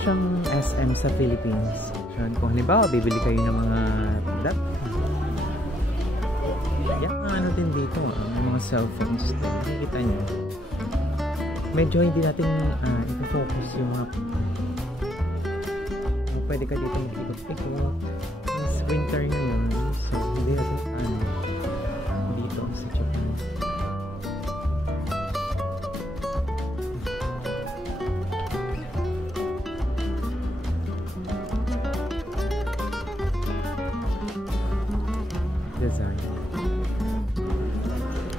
siyang SM sa Philippines. So, kung halimbawa, bibili kayo ng mga ano din dito, mga cellphones. Nakikita nyo. Medyo hindi natin ito-focus yung mga pwede ka dito mag-ikot-ikot. It's winter ngayon, so hindi natin dito sa Japan. Design.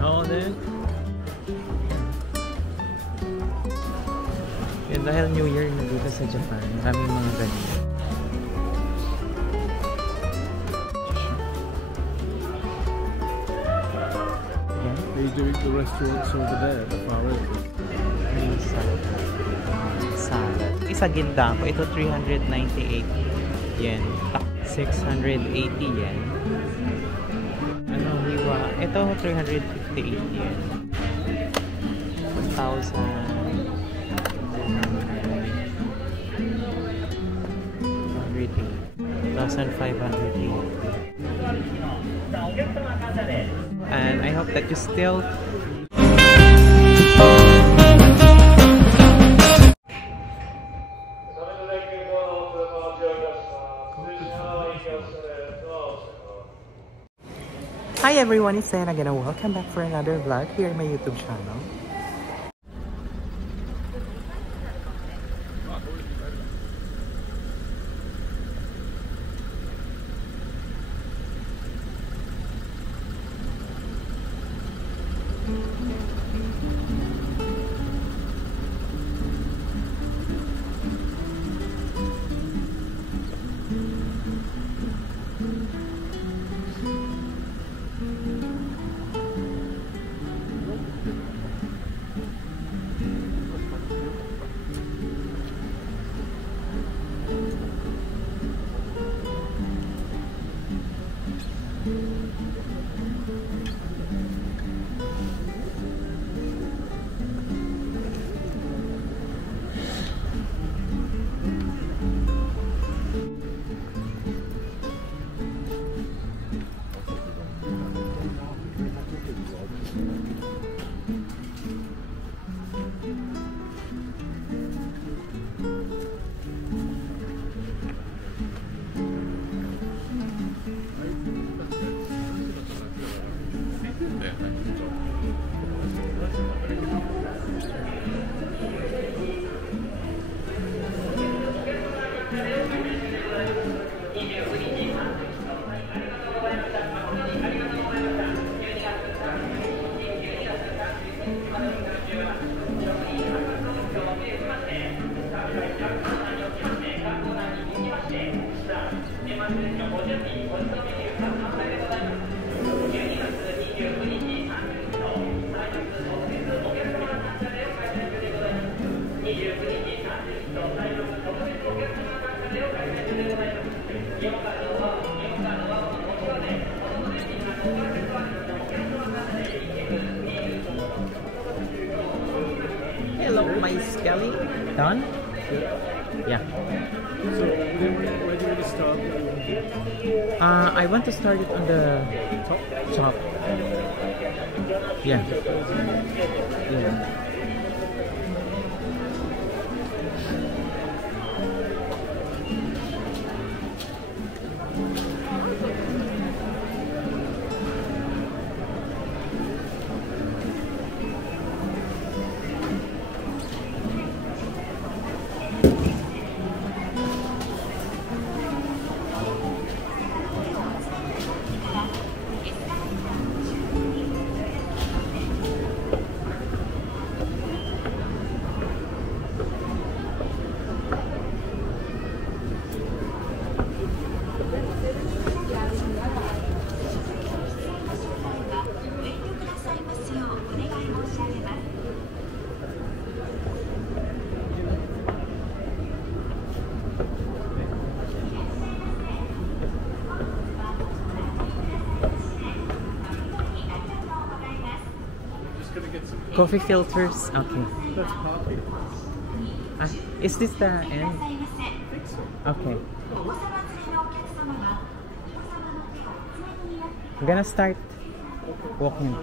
Oo din. Yan, dahil New Year na dito sa Japan, maraming mga ganyan. Are you doing the restaurants over there, the far end? Salad. Isa ginda ko. Ito 398 yen. 680 yen. Ano, hiwa? Ito 358 yen. 1,000. 1,500 yen. And I hope that you still Hi everyone, it's Sen again and welcome back for another vlog here in my YouTube channel. Hello, my Skelly. Done? Yeah. So, where do you want to start? I want to start it on the top. Yeah. Yeah. Coffee filters. Okay. That's parking. Is this the end? pizza. Okay. I'm gonna start walking.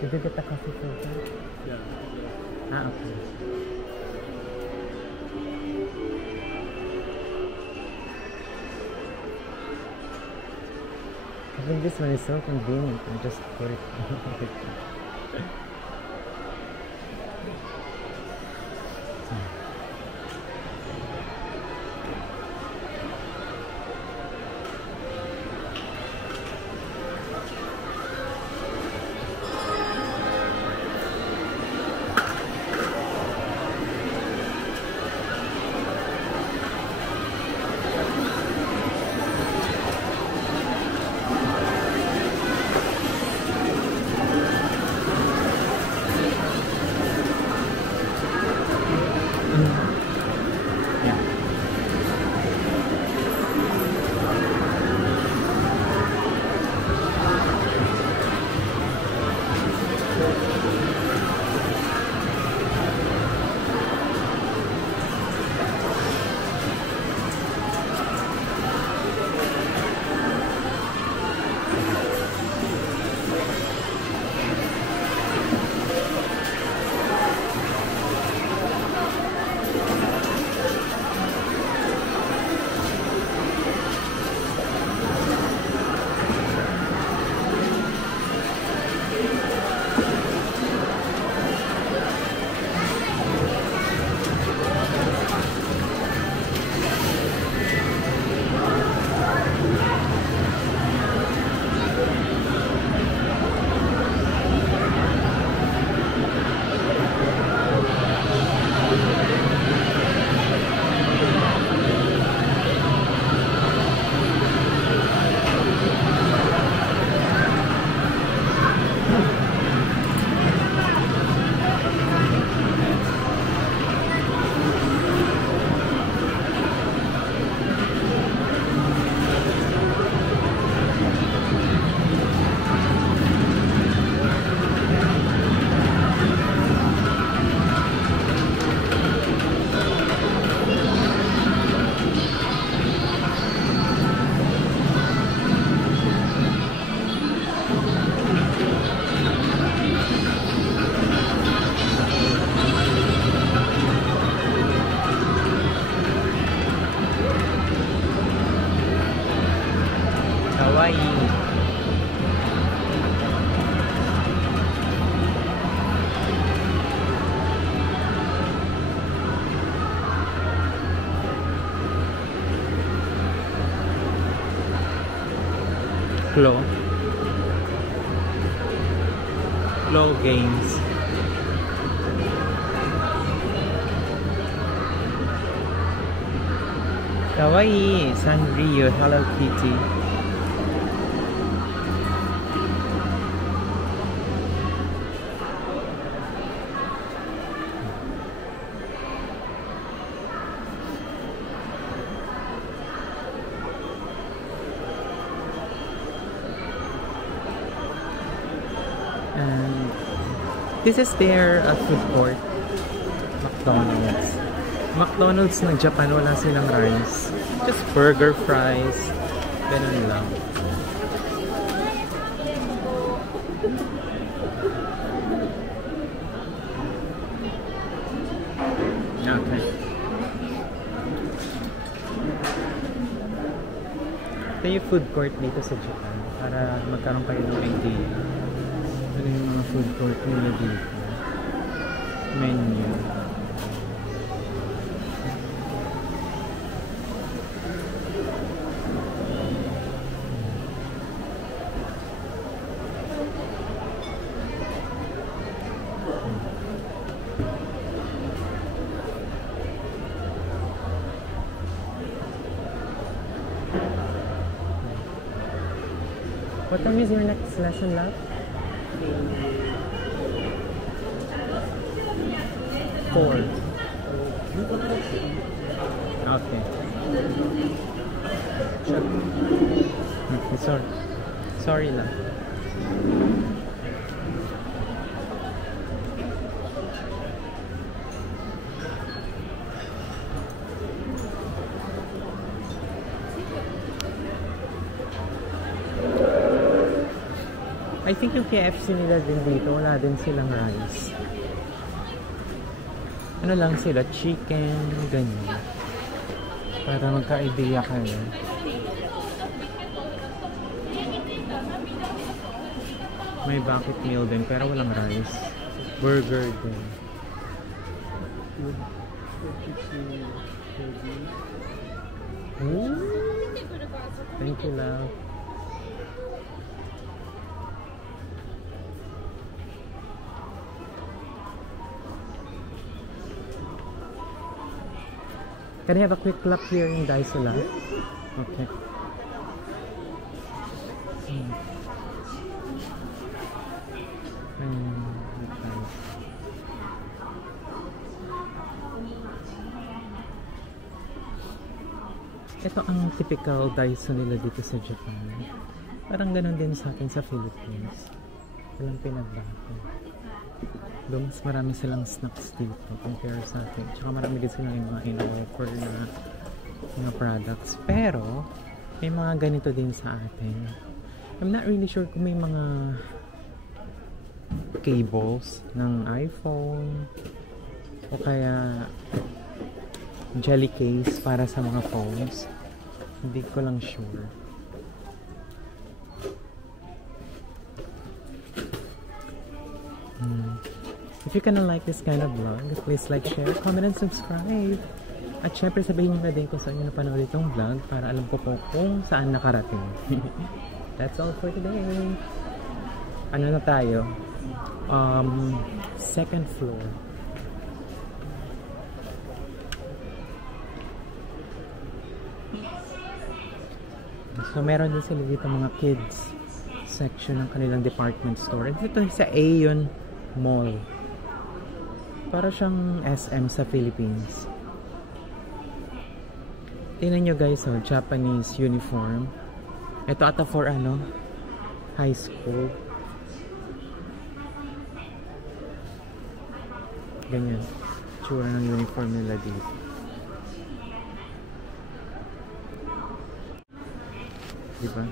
Did you get the coffee filter? Yeah. Ah, okay. I think this one is so convenient. You just put it. Kawaii. Flow Games. Kawaii, Sanrio, Hello Kitty. This is their food court. McDonald's ng Japan, wala silang rice. Just burger, fries. Ganun lang. Okay. Ito yung food court dito sa Japan. Para magkaroon kayo ng idea. Ano yung mga food court nila dito. Menu. What time is your next lesson, love? 4. Okay. Sorry lang. I think yung KFC nila din dito, wala din silang rice. Ano lang sila, chicken, ganyan. Para magka-idea kayo. May bucket meal din, pero walang rice. Burger din. Ooh. Thank you, love. Can I have a quick clap here in Daiso lang? Okay. Ito ang typical Daiso nila dito sa Japan. Parang ganun din sa atin sa Philippines. Walang pinagbago. Doon mas marami silang snacks dito compare sa atin. Tsaka marami din silang yung mga in-offer na mga products. Pero, may mga ganito din sa atin. I'm not really sure kung may mga cables ng iPhone o kaya jelly case para sa mga phones. Hindi ko lang sure. If you kinda like this kind of vlog, please like, share, comment, and subscribe. At syempre sabihin nyo na din kung saan nyo napanood itong vlog para alam ko po kung saan nakarating. That's all for today. Ano na tayo? Second floor. So meron din sila dito mga kids section ng kanilang department store. Dito sa Aeon Mall. Para siyang SM sa Philippines. Tingnan nyo guys, oh, Japanese uniform. Ito ata for ano? High school. Ganyan. Tsura ng uniform nila dito. Diba?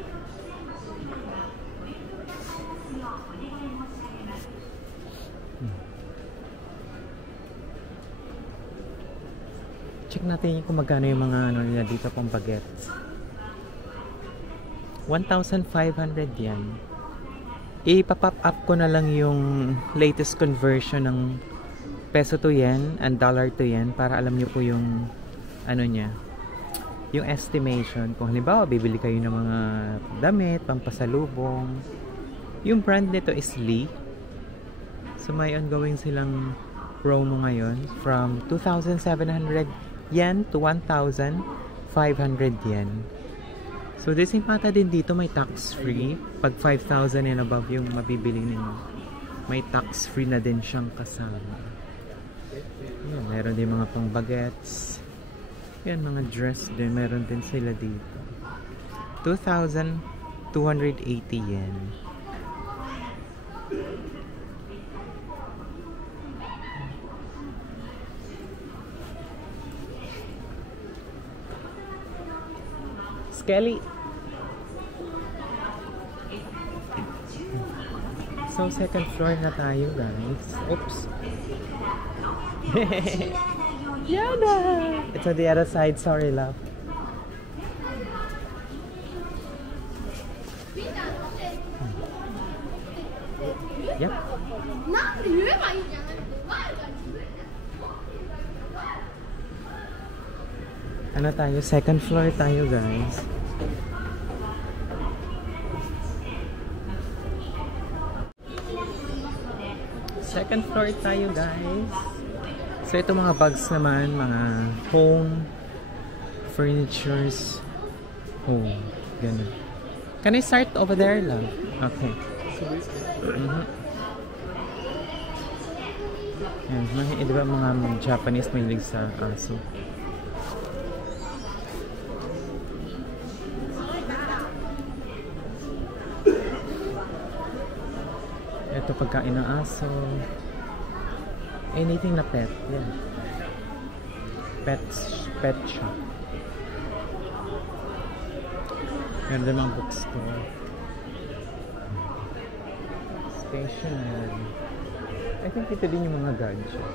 Check natin kung magkano yung mga ano nila dito pang bagets. 1,500 yan. I-pop up ko na lang yung latest conversion ng peso to yen and dollar to yen para alam nyo po yung ano niya, yung estimation. Kung halimbawa bibili kayo ng mga damit, pampasalubong. Yung brand nito is Lee. So may ongoing silang promo ngayon from 2,700 yen to 1,500 yen. So disimata din dito, may tax free. Pag 5,000 and above yung mabibili ninyo, may tax free na din siyang kasama. Yan, meron din mga pang bagets. Yan, mga dress din, meron din sila dito. 2,280 yen. Kelly. So, second floor na tayo, guys. Oops. Yada! It's on the other side. Sorry, love. Yep. Ano tayo? Second floor tayo, guys. Second floor tayo, guys. So ito mga bags naman, mga home furnitures. Home. Ganun. Can I start over there, love? Okay. Yan, diba mga Japanese mahilig sa aso? Ito pagkain ng aso. Anything na pet. Yan. Pet shop. Meron din mga bookstore. Stationery. I think ito din yung mga gadget.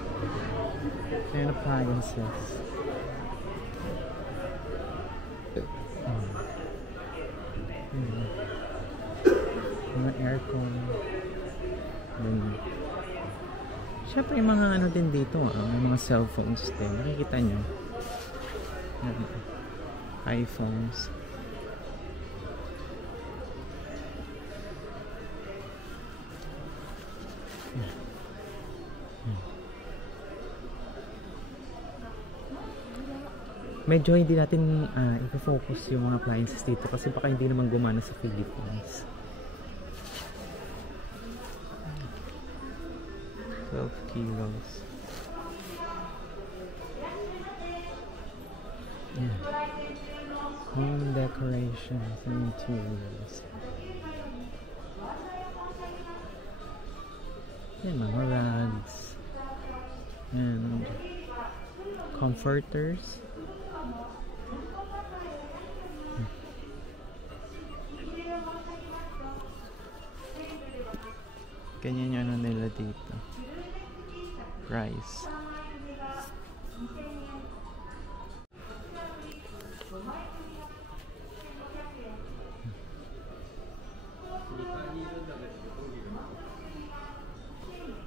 And appliances. Mga aircon. Siyempre yung mga ano din dito, may mga cellphones din. Nakikita nyo. iPhones. Medyo hindi natin i-focus yung mga appliances dito kasi baka hindi naman gumana sa Philippines. 12 kilos. Yeah. Home decorations and interiors. Yeah, mga rugs and comforters. Ganyan yung ano nila dito. Rice.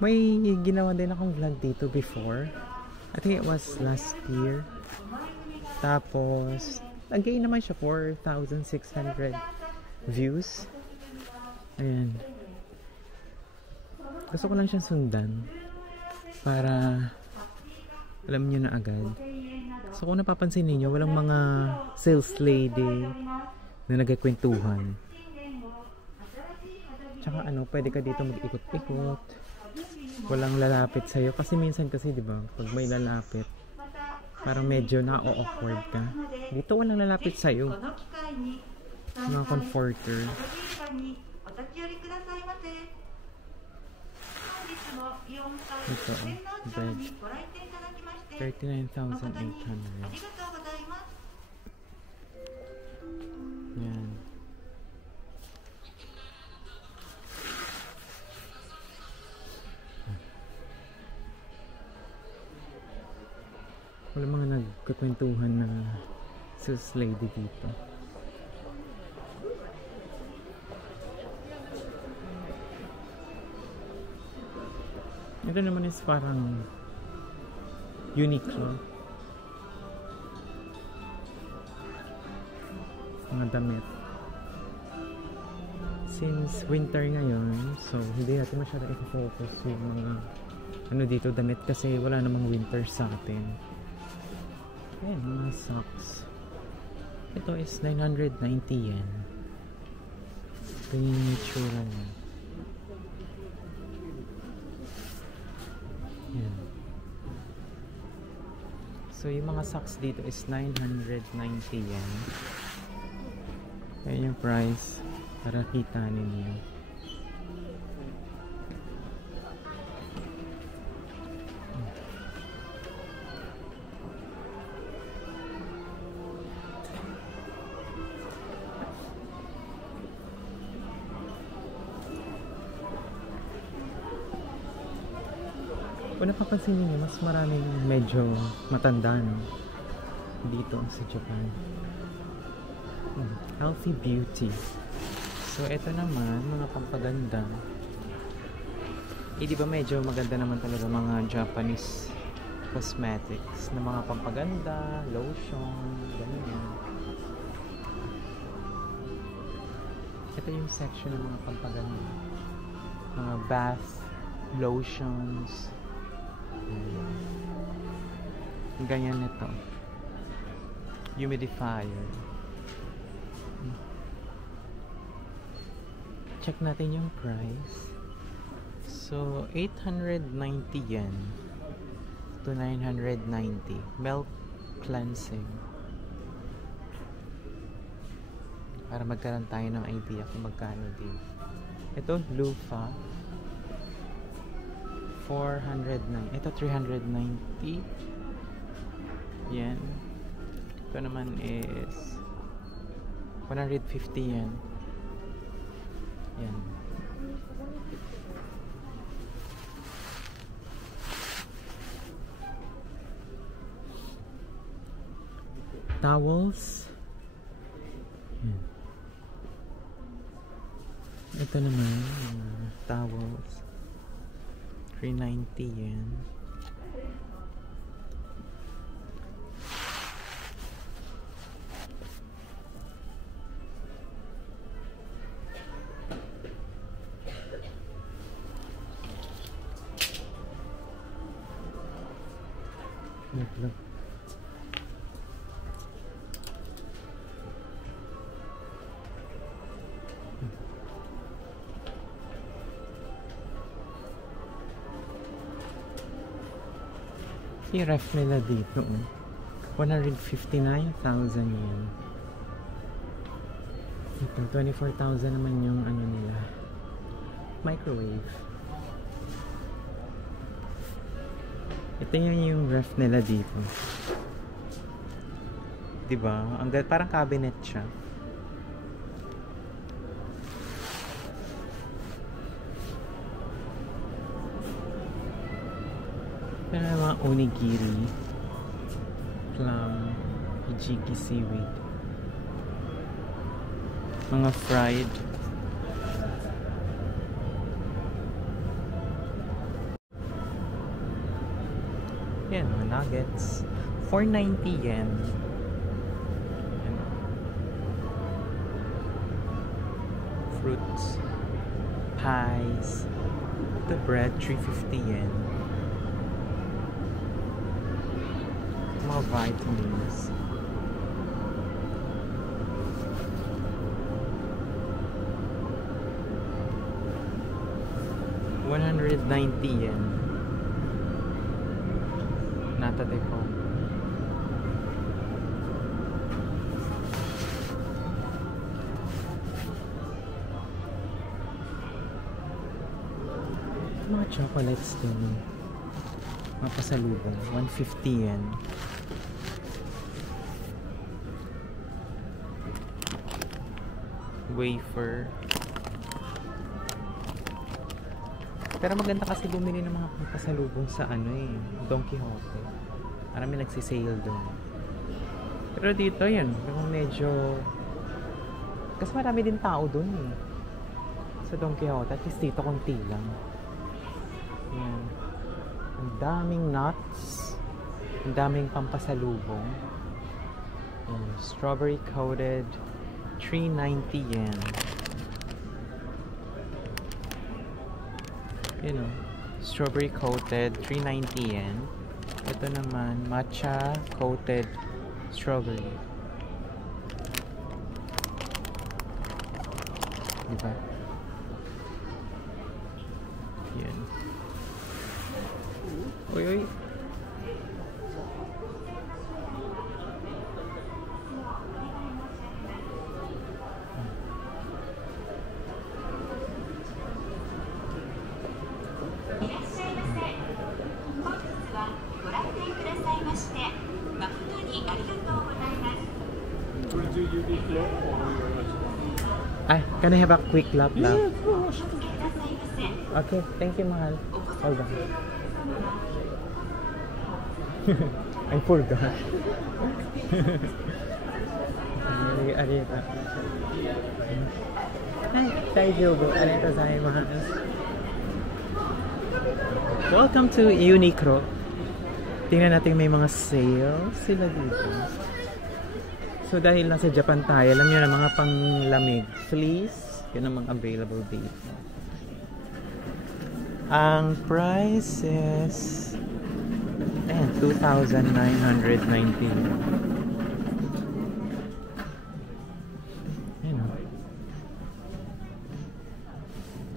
May ginawa din akong vlog dito before. I think it was last year. Tapos, nag-gain naman siya 4,600 views. Ayan. Gusto ko lang siyang sundan. Para alam nyo na agad. So kung napapansin niyo, walang mga sales lady na nagkikwentuhan. Tsaka ano, pwede ka dito mag-ikot-ikot. Walang lalapit sa'yo. Kasi minsan kasi, di ba, pag may lalapit, parang medyo na-awkward ka. Dito walang lalapit sa'yo. Mga comforter. Ito, bed. 39,800. Yan. Wala mga nagkakwentuhan na sales lady dito. Ito naman is parang Uniqlo. Mga damit. Since winter ngayon, so hindi natin masyadong i-focus yung mga ano dito damit kasi wala namang winter sa atin. Ayan, mga socks. Ito is 990 yen. Ito yung itsura niya. Ayan. So yung mga socks dito is 990 yen. Ayan yung price para kita ninyo. Kung napapansin niyo, mas maraming medyo matanda, no? Dito sa Japan. Healthy beauty. So, ito naman, mga pampaganda. Di ba medyo maganda naman talaga mga Japanese cosmetics na mga pampaganda, lotion, ganyan. Ito yung section ng mga pampaganda. Mga bath, lotions, ganyan nito. Humidifier. Check natin yung price. So, 890 yen to 990. Milk cleansing. Para magkaroon tayo ng idea kung magkano din. Ito, loofah. 409. Ito, 390 yen. Ito naman is 150 yen. Yan. Towels. Yan. Ito naman, towels. 390 yen. Look. Yung ref nila dito, 159,000 yen. Ito, 24,000 naman yung ano nila. Microwave. Ito yung ref nila dito. Diba? Parang cabinet siya. Ito na mga onigiri, clam, hijiki seaweed, mga fried. Yan, mga nuggets. 490 yen. Yan. Fruits. Pies. The bread, 350 yen. Mga vitamins. $190 yen. Nata de ko. Mga chocolates din. Mga pasalubong. 150 yen. Wafer. Pero maganda kasi bumili ng mga pasalubong sa Don Quijote. Marami nagsisale doon. Pero dito yun, medyo kasi marami din tao doon sa Don Quijote. At least dito konti lang. Yan. Ang daming nuts. Ang daming pampasalubong. Strawberry coated, 390 yen. You know, strawberry coated, 390 yen. Ito naman, matcha coated strawberry. Diba? Yan. Uy, uy. Ay, can I have a quick lap now? Yeah, of course. Okay, thank you, mahal. Hold on. I forgot. Arita. Hi, Taijogo. Arita gozaimasu. Welcome to Uniqlo. Tingnan natin may mga sales sila dito. So dahil nasa Japan tayo, alam nyo na mga panglamig, fleece, yun ang mga available dito. Ang price is 2,990. Ayun o.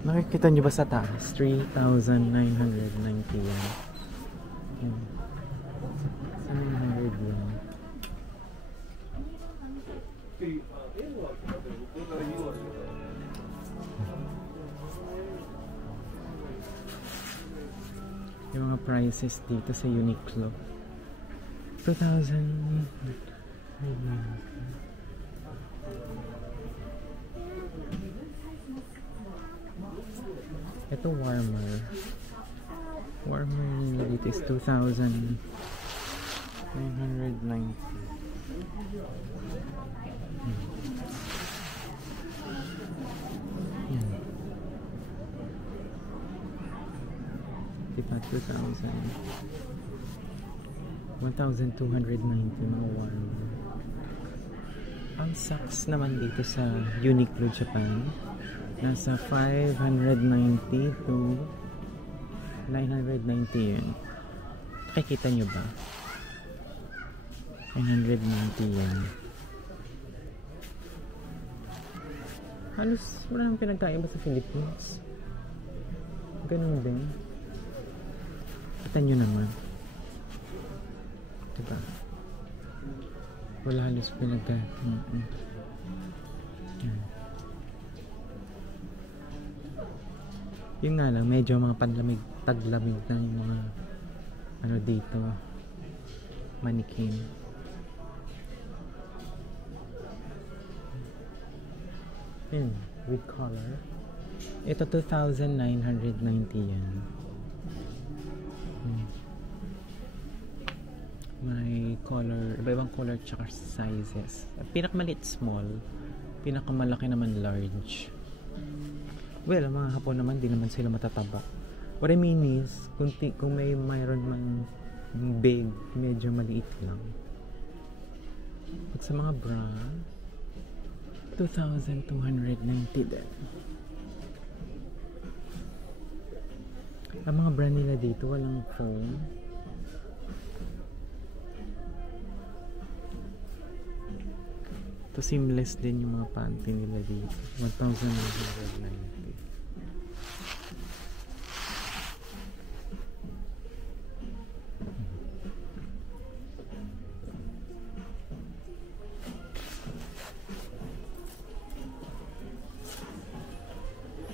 Nakikita nyo ba sa taas? 3,990 yan. 700 yan. Yung mga prices dito sa Uniqlo, 2,000. Ito warmer nila dito is 2,990. Yan. Diba 1,290 mga warmer. Ang socks naman dito sa Uniqlo Japan nasa 590 to 990 yun. Nakikita nyo ba? 990 yan. Halos wala nang pinagkaiba sa Philippines. Ganun din. Kita nyo naman. Diba? Wala halos pinagkaiba. Yun nga lang, medyo mga taglamig na yung mga ano dito, mannequin. Yun, with color. Ito 2,990 yan. May color, iba-ibang color tsaka sizes. Pinakamalit small, pinakamalaki naman large. Well, ang mga Hapon naman, di naman sila matataba. What I mean is, kung mayroon man big, medyo maliit lang. At sa mga bra, 2,290 din. Ang mga bra nila dito, walang foam. Ito seamless din yung mga panty nila dito. 1,990.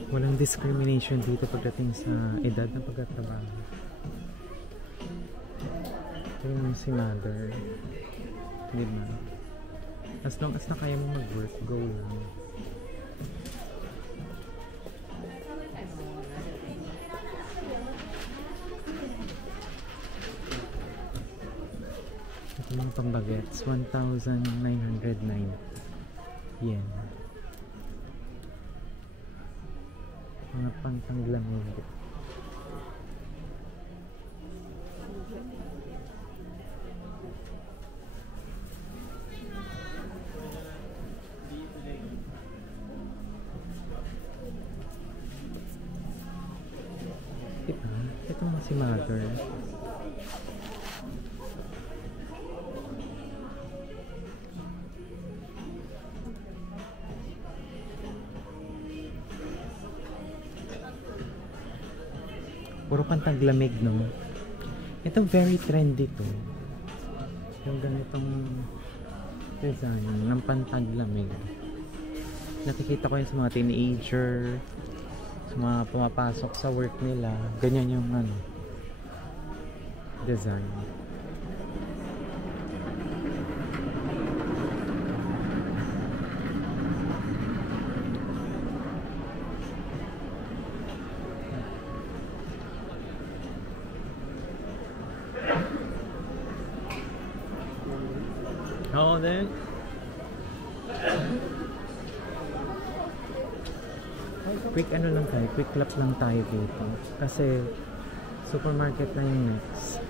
Walang discrimination dito pagdating sa edad ng pagtatrabaho. Ito yung si mother. Diba? As long as na kaya mo mag-work, go lang. Ito mga pambagets, 1,990 yen. Mga panglamig. Si mother. Puro pantaglamig, no? Ito very trendy to. Yung ganitong design ng pantaglamig. Nakikita ko yun sa mga teenager, sa mga pumapasok sa work nila. Ganyan yung ano, design. Oo din. Quick ano lang tayo, quick lap lang tayo dito. Kasi supermarket na yung next.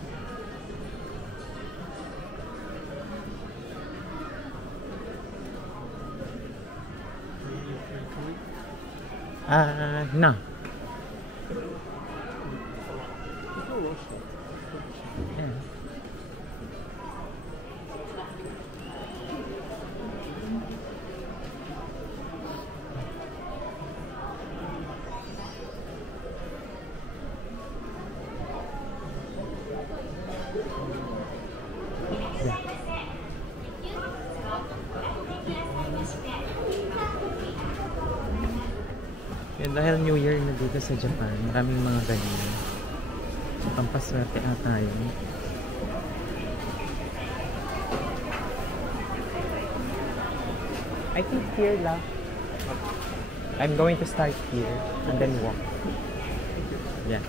No. Yeah. Yan, dahil New Year na dito sa Japan, maraming mga ganyan. Pampaswerte ata yun. I think here lang. I'm going to start here and then walk. Yeah.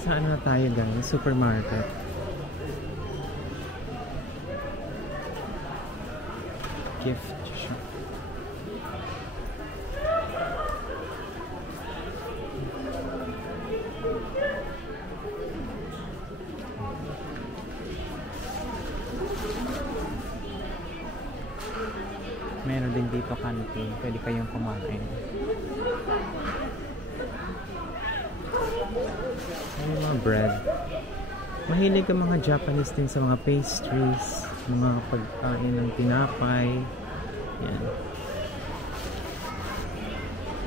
Saan na tayo guys? Supermarket. Gift shop. Meron din dito canteen. Pwede kayong kumain. May mga bread. Mahilig ang mga Japanese din sa mga pastries, mga pagkain ng tinapay. Yan.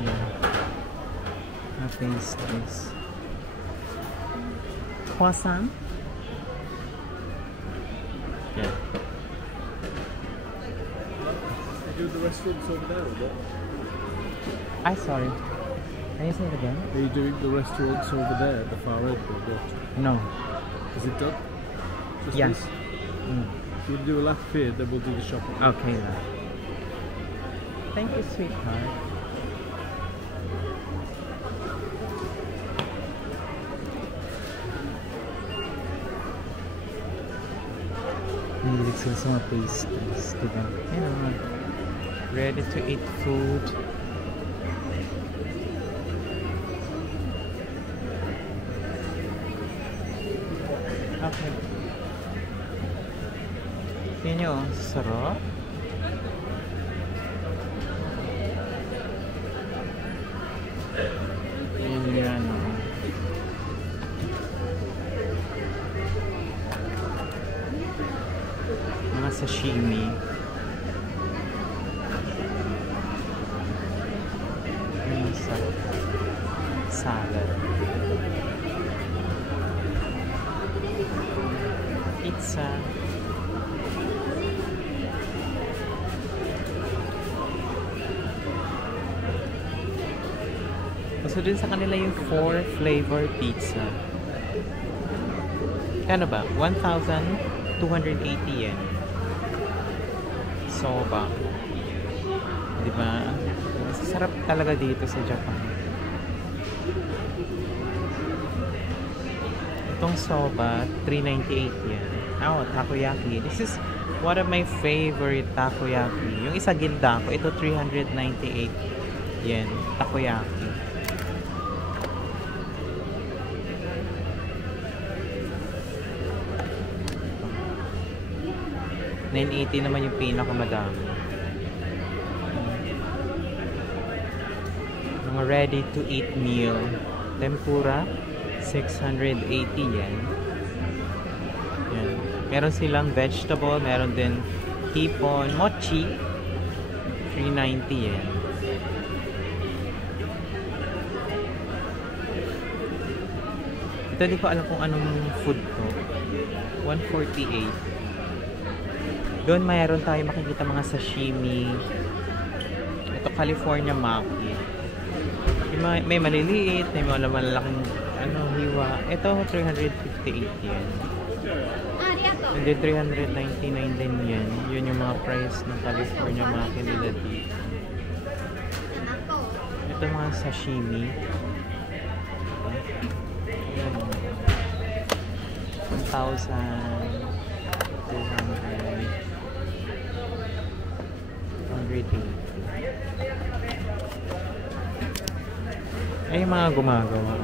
Yan. Mga pastries. Croissant. Yan. You do the restaurants over there, or what? Ay, sorry. Can you say it again? Are you doing the restaurants over there at the far end, or what? No. Is it done? Just Yes. this? Mm. We'll do a lap here, then we'll do the shopping. Okay. Thank you, sweetheart. Mahilig sila sa mga pastries, diba? You know, ready to eat food. Okay. Yan nyo, sarap. Yan yan, mga sashimi. Yan, sarap. Salad. Pizza. Gusto din sa kanila yung 4 flavor pizza. Kano ba? 1,280 yen. Soba. Diba? Masasarap talaga dito sa Japan. Itong soba, 398 yan. Oh, takoyaki. This is one of my favorite takoyaki. Yung isa ginda ko, ito 398 yen. Takoyaki. $980 naman yung pinakamadami. Mga ready to eat meal. Tempura, 680 yen. Yan. Meron silang vegetable, meron din hipon, mochi, 390 yen. Ito di ko alam kung anong food to. 148. Doon mayroon tayo makikita mga sashimi. Ito California maki. May maliliit, may mga malalaking hiwa. Ito 358 yen. And then 399 din yan. Yun yung mga price ng California maki nila dito. Ito mga sashimi. 1,200. Ay, yung mga gumagawa.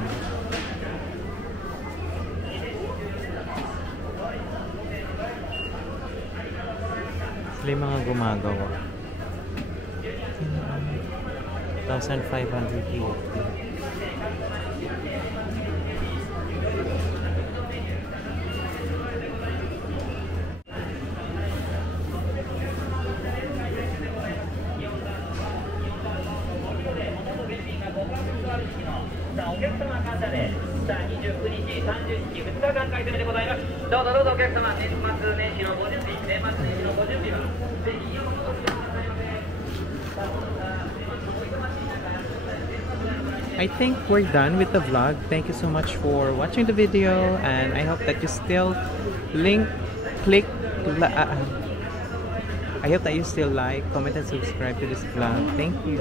Sila yung mga gumagawa. 1,580. I think we're done with the vlog. Thank you so much for watching the video, and I hope that you still I hope that you still like, comment, and subscribe to this vlog. Thank you.